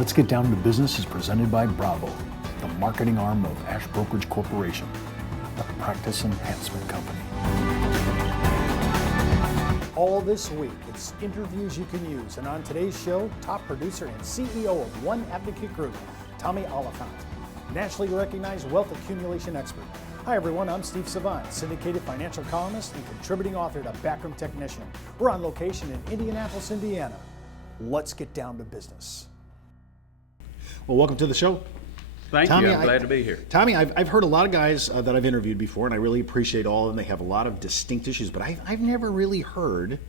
Let's Get Down to Business is presented by Bravo, the marketing arm of Ash Brokerage Corporation, the practice enhancement company. All this week, it's interviews you can use. And on today's show, top producer and CEO of One Advocate Group, Tommy Oliphint, nationally recognized wealth accumulation expert. Hi everyone, I'm Steve Savant, syndicated financial columnist and contributing author to Backroom Technician. We're on location in Indianapolis, Indiana. Let's get down to business. Well, welcome to the show. Thank Tommy, you. I'm glad to be here. Tommy, I've heard a lot of guys that I've interviewed before, and I really appreciate all of them. They have a lot of distinct issues, but I've never really heard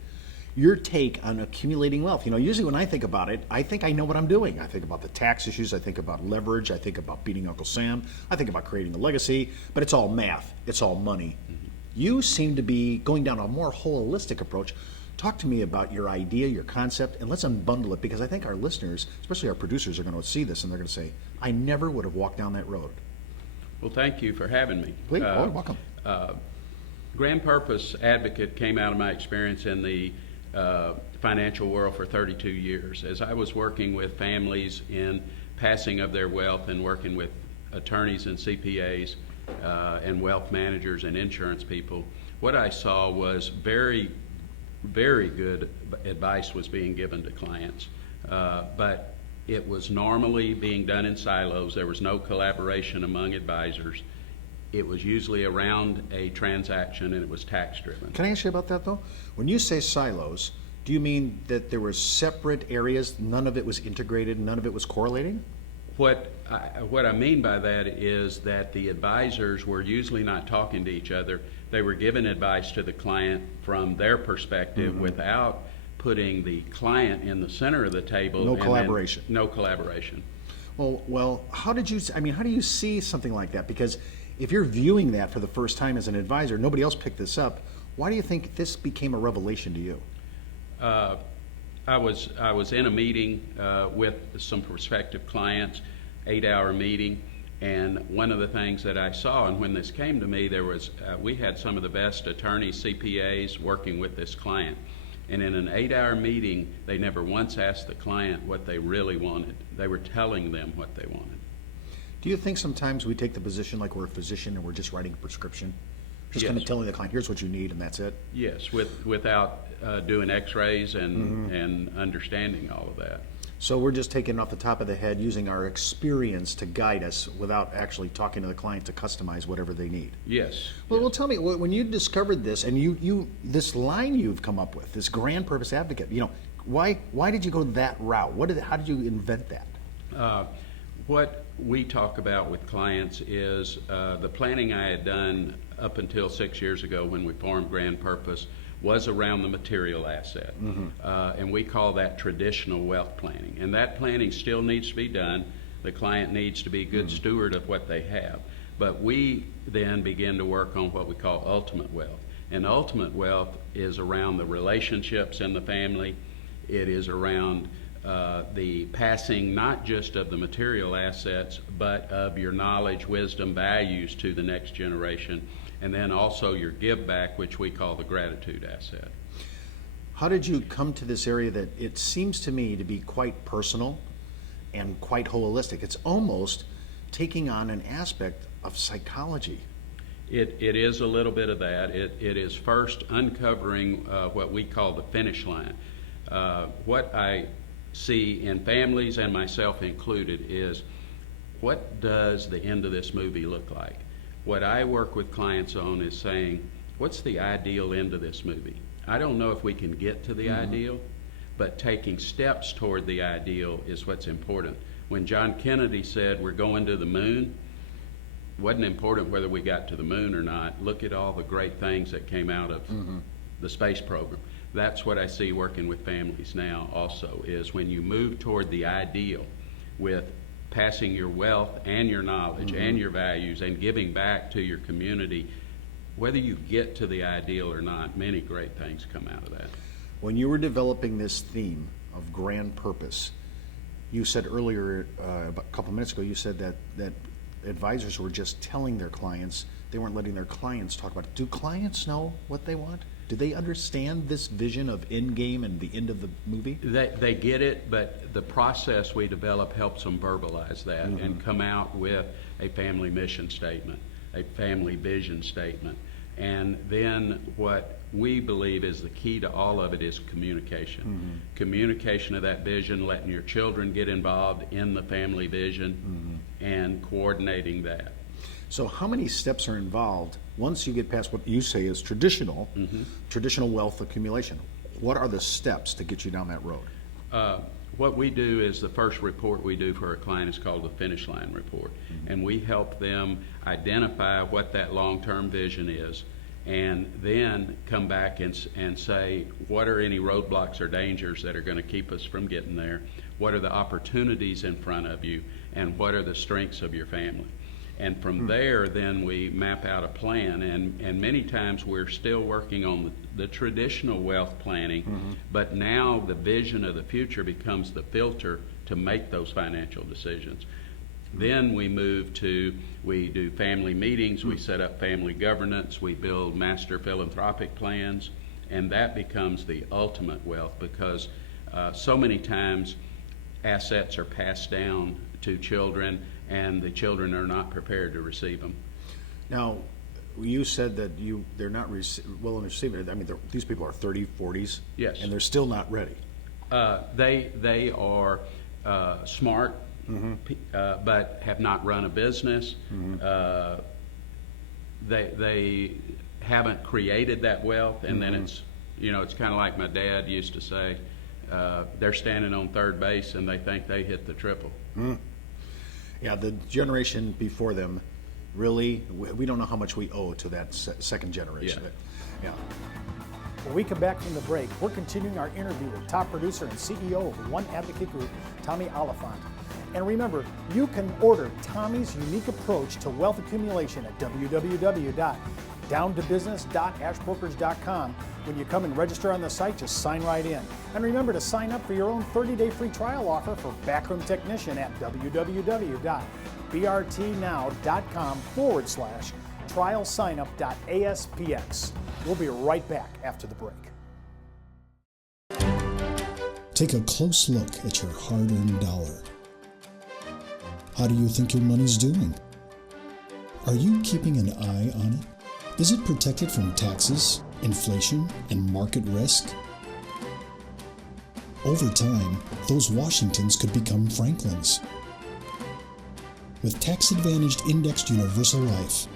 your take on accumulating wealth. You know, usually when I think about it, I think I know what I'm doing. I think about the tax issues. I think about leverage. I think about beating Uncle Sam. I think about creating a legacy, but it's all math. It's all money. Mm-hmm. You seem to be going down a more holistic approach. Talk to me about your idea, your concept, and let's unbundle it, because I think our listeners, especially our producers, are going to see this and they're going to say, I never would have walked down that road. Well, thank you for having me. Please, welcome. Grand Purpose Advocate came out of my experience in the financial world for 32 years. As I was working with families in passing of their wealth and working with attorneys and CPAs and wealth managers and insurance people, what I saw was very good advice was being given to clients, but it was normally being done in silos. There was no collaboration among advisors. It was usually around a transaction, and it was tax driven. Can I ask you about that though? When you say silos, do you mean that there were separate areas, none of it was integrated, none of it was correlating? What I mean by that is that the advisors were usually not talking to each other. They were giving advice to the client from their perspective, mm-hmm. without putting the client in the center of the table. No collaboration. No collaboration. Well, how do you see something like that? Because if you're viewing that for the first time as an advisor, nobody else picked this up. Why do you think this became a revelation to you? I was in a meeting with some prospective clients, 8-hour meeting, and one of the things that I saw, and when this came to me, we had some of the best attorneys, CPAs, working with this client. And in an 8-hour meeting, they never once asked the client what they really wanted. They were telling them what they wanted. Do you think sometimes we take the position like we're a physician and we're just writing a prescription? Just Yes. kind of telling the client, here's what you need, and that's it? Yes, without doing x-rays and understanding all of that. So we're just taking off the top of the head, using our experience to guide us without actually talking to the client to customize whatever they need. Yes. Well, tell me, when you discovered this, and you this line you've come up with, this Grand Purpose Advocate, why did you go that route? How did you invent that? What we talk about with clients is the planning I had done up until 6 years ago when we formed Grand Purpose was around the material asset. Mm-hmm. And we call that traditional wealth planning. And that planning still needs to be done. The client needs to be a good steward of what they have. But we then begin to work on what we call ultimate wealth. And ultimate wealth is around the relationships in the family. It is around the passing not just of the material assets, but of your knowledge, wisdom, values to the next generation, and then also your give back, which we call the gratitude asset. How did you come to this area that it seems to me to be quite personal and quite holistic? It's almost taking on an aspect of psychology. It is a little bit of that. It is first uncovering what we call the finish line. What I see in families, and myself included, is what does the end of this movie look like? What I work with clients on is saying, what's the ideal end of this movie? I don't know if we can get to the ideal, but taking steps toward the ideal is what's important. When John Kennedy said we're going to the moon, it wasn't important whether we got to the moon or not. Look at all the great things that came out of the space program. That's what I see working with families now also, is when you move toward the ideal with passing your wealth and your knowledge and your values and giving back to your community, whether you get to the ideal or not, many great things come out of that. When you were developing this theme of grand purpose, you said earlier, a couple minutes ago, you said that advisors were just telling their clients, they weren't letting their clients talk about it. Do clients know what they want? Do they understand this vision of Endgame and the end of the movie? They get it, but the process we develop helps them verbalize that and come out with a family mission statement, a family vision statement. And then what we believe is the key to all of it is communication. Communication of that vision, letting your children get involved in the family vision and coordinating that. So how many steps are involved once you get past what you say is traditional wealth accumulation? What are the steps to get you down that road? What we do is the first report we do for a client is called the finish line report. And we help them identify what that long-term vision is and then come back and say, what are any roadblocks or dangers that are going to keep us from getting there? What are the opportunities in front of you? And what are the strengths of your family? And from there, then we map out a plan. And many times we're still working on the traditional wealth planning, but now the vision of the future becomes the filter to make those financial decisions. Then we do family meetings, we set up family governance, we build master philanthropic plans, and that becomes the ultimate wealth because so many times assets are passed down to children and the children are not prepared to receive them. Now, you said that they're not willing to receive it. I mean, these people are 30s, 40s, Yes. and they're still not ready. They are smart, but have not run a business. They haven't created that wealth, and then it's kind of like my dad used to say, they're standing on third base and they think they hit the triple. Yeah, the generation before them, really, we don't know how much we owe to that second generation. Yeah. When we come back from the break, we're continuing our interview with top producer and CEO of One Advocate Group, Tommy Oliphint. And remember, you can order Tommy's unique approach to wealth accumulation at www.downtobusiness.ashbrokers.com. When you come and register on the site, just sign right in. And remember to sign up for your own 30-day free trial offer for Backroom Technician at www.brtnow.com/trialsignup.aspx. We'll be right back after the break. Take a close look at your hard-earned dollar. How do you think your money's doing? Are you keeping an eye on it? Is it protected from taxes, inflation, and market risk? Over time, those Washingtons could become Franklins. With tax-advantaged indexed universal life,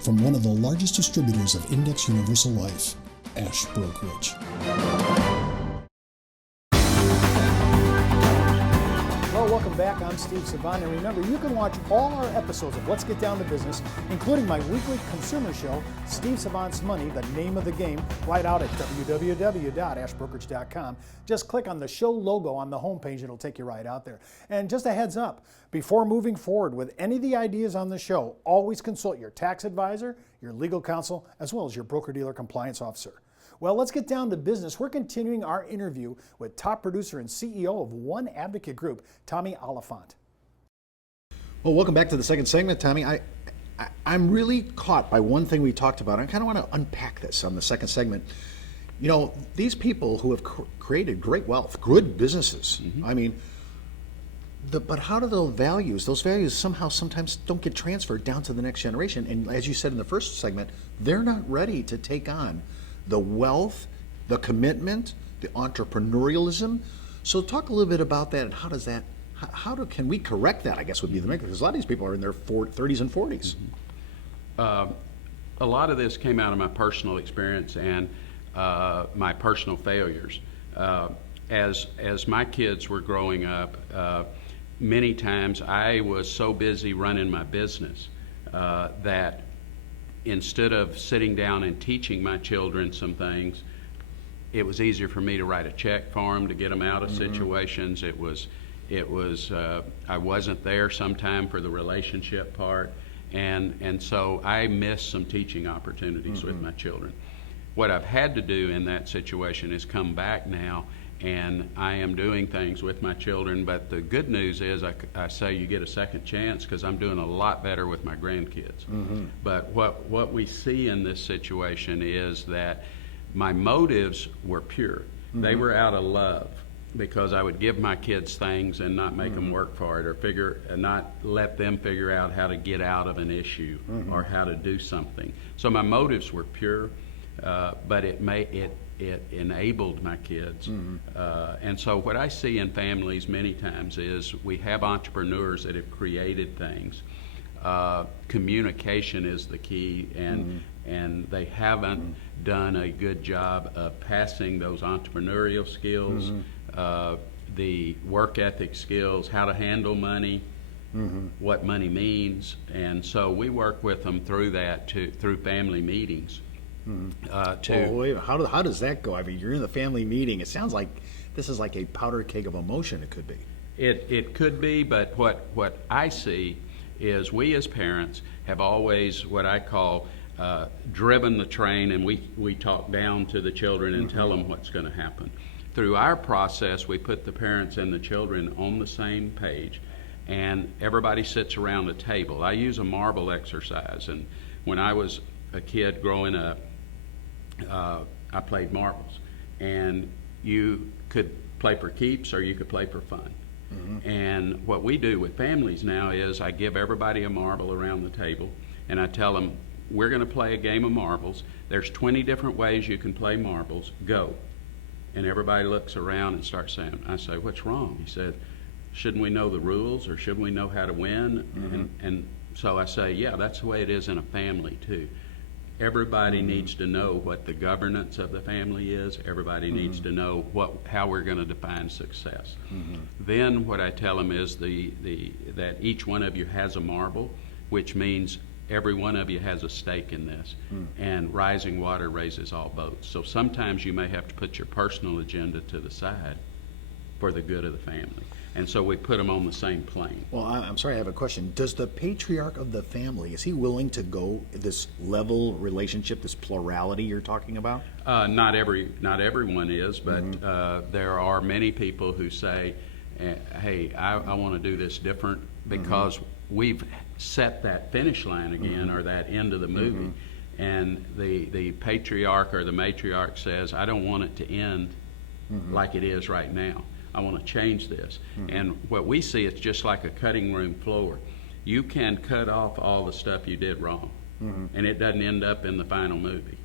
from one of the largest distributors of indexed universal life, Ash Brokerage. Well, welcome back. I'm Steve Savant, and remember, you can watch all our episodes of Let's Get Down to Business, including my weekly consumer show, Steve Savant's Money, the name of the game, right out at www.ashbrokerage.com. Just click on the show logo on the homepage, it'll take you right out there. And just a heads up, before moving forward with any of the ideas on the show, always consult your tax advisor, your legal counsel, as well as your broker-dealer compliance officer. Well, let's get down to business. We're continuing our interview with top producer and CEO of One Advocate Group, Tommy Oliphint. Well, welcome back to the second segment, Tommy. I'm really caught by one thing we talked about. I kind of want to unpack this on the second segment. You know, these people who have created great wealth, good businesses, I mean, but how do those values somehow sometimes don't get transferred down to the next generation? And as you said in the first segment, they're not ready to take on the wealth, the commitment, the entrepreneurialism. So talk a little bit about that and can we correct that, I guess would be the main, because a lot of these people are in their 30s and 40s. A lot of this came out of my personal experience and my personal failures. As my kids were growing up, many times I was so busy running my business that instead of sitting down and teaching my children some things, it was easier for me to write a check for them to get them out of situations. It was I wasn't there sometime for the relationship part, and so I missed some teaching opportunities with my children. What I've had to do in that situation is come back now, and I am doing things with my children, but the good news is I say you get a second chance because I'm doing a lot better with my grandkids. But what we see in this situation is that My motives were pure. They Mm-hmm. were out of love, because I would give my kids things and not make them work for it, or not let them figure out how to get out of an issue or how to do something. So my motives were pure, but it enabled my kids. And so what I see in families many times is we have entrepreneurs that have created things. Communication is the key, and they haven't done a good job of passing those entrepreneurial skills, the work ethic skills, how to handle money, what money means. And so we work with them through that, through family meetings. Wait, how does that go? I mean, you're in the family meeting. It sounds like this is like a powder keg of emotion. It could be. It could be, but what I see is we as parents have always, what I call, driven the train, and we talk down to the children and tell them what's going to happen. Through our process, we put the parents and the children on the same page, and everybody sits around a table. I use a marble exercise, and when I was a kid growing up, I played marbles, and you could play for keeps or you could play for fun. And what we do with families now is I give everybody a marble around the table, and I tell them, we're going to play a game of marbles. There's 20 different ways you can play marbles. Go. And everybody looks around and starts saying, I say, what's wrong? He said, shouldn't we know the rules, or shouldn't we know how to win? And so I say, yeah, that's the way it is in a family too. Everybody needs to know what the governance of the family is. Everybody needs to know how we're going to define success. Then what I tell them is that each one of you has a marble, which means every one of you has a stake in this. And rising water raises all boats. So sometimes you may have to put your personal agenda to the side for the good of the family. And so we put them on the same plane. Well, I'm sorry, I have a question. Does the patriarch of the family, is he willing to go this level relationship, this plurality you're talking about? Not everyone is, but there are many people who say, hey, I want to do this different, because we've set that finish line again, or that end of the movie. And the patriarch or the matriarch says, I don't want it to end like it is right now. I want to change this. And what we see, it's just like a cutting room floor. You can cut off all the stuff you did wrong, and it doesn't end up in the final movie.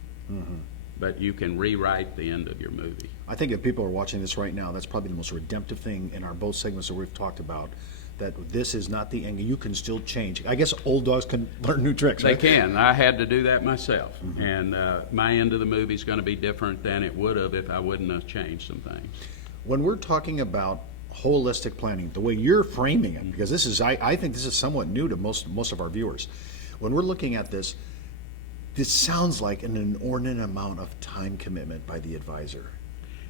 But you can rewrite the end of your movie. I think if people are watching this right now, that's probably the most redemptive thing in our both segments that we've talked about, that this is not the end. You can still change. I guess old dogs can learn new tricks, right? They can. I had to do that myself. And my end of the movie is going to be different than it would have if I wouldn't have changed some things. When we're talking about holistic planning, the way you're framing it, because this is, I think this is somewhat new to most of our viewers. When we're looking at this sounds like an inordinate amount of time commitment by the advisor.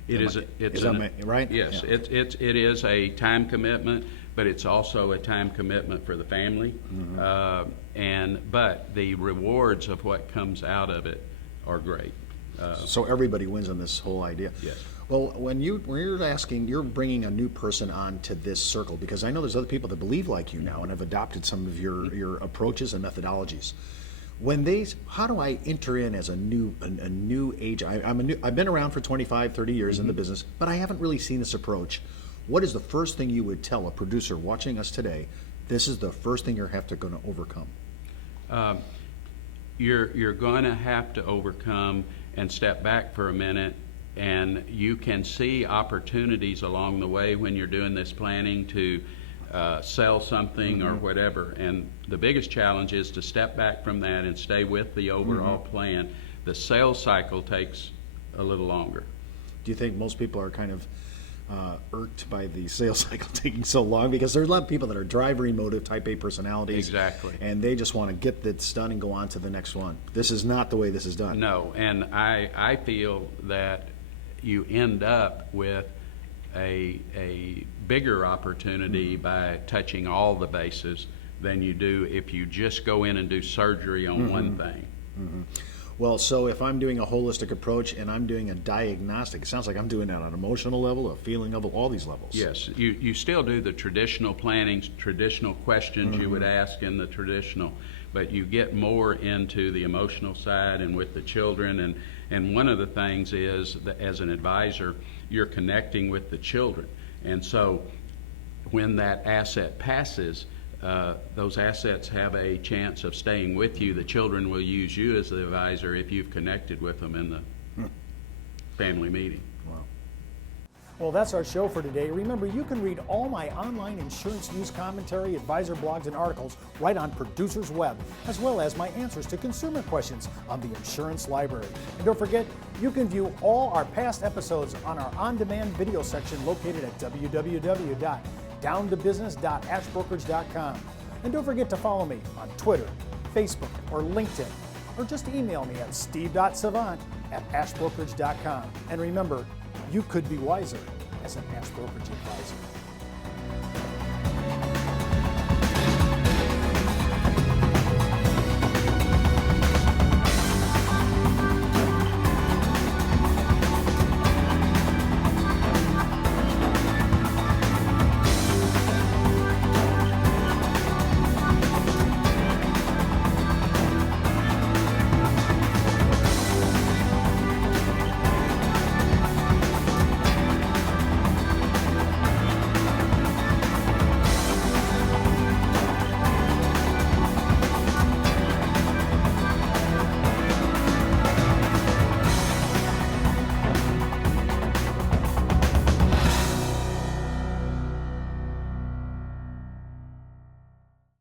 Is that right? Yes, yeah. it is a time commitment, but it's also a time commitment for the family. But the rewards of what comes out of it are great. So everybody wins on this whole idea. Yes. Well, when you're asking, you're bringing a new person onto this circle, because I know there's other people that believe like you now and have adopted some of your approaches and methodologies. How do I enter in as a new agent? I've been around for 25, 30 years in the business, but I haven't really seen this approach. What is the first thing you would tell a producer watching us today? This is the first thing you're going to overcome. You're going to have to overcome and step back for a minute, and you can see opportunities along the way when you're doing this planning to sell something or whatever. And the biggest challenge is to step back from that and stay with the overall plan. The sales cycle takes a little longer. Do you think most people are kind of irked by the sales cycle taking so long? Because there's a lot of people that are driver emotive, type A personalities. Exactly. And they just want to get this done and go on to the next one. This is not the way this is done. No, and I feel that you end up with a bigger opportunity by touching all the bases than you do if you just go in and do surgery on one thing. Well, so if I'm doing a holistic approach and I'm doing a diagnostic, it sounds like I'm doing that on an emotional level, a feeling level, all these levels. Yes, you still do the traditional planning, traditional questions you would ask in the traditional, but you get more into the emotional side and with the children, And one of the things is that as an advisor, you're connecting with the children. And so when that asset passes, those assets have a chance of staying with you. The children will use you as the advisor if you've connected with them in the family meeting. Well, that's our show for today. Remember, you can read all my online insurance news commentary, advisor blogs, and articles right on Producer's Web, as well as my answers to consumer questions on the Insurance Library. And don't forget, you can view all our past episodes on our on-demand video section located at www.downtobusiness.ashbrokerage.com. And don't forget to follow me on Twitter, Facebook, or LinkedIn, or just email me at steve.savant@ashbrokerage.com. And remember, you could be wiser as an Ash Brokerage advisor.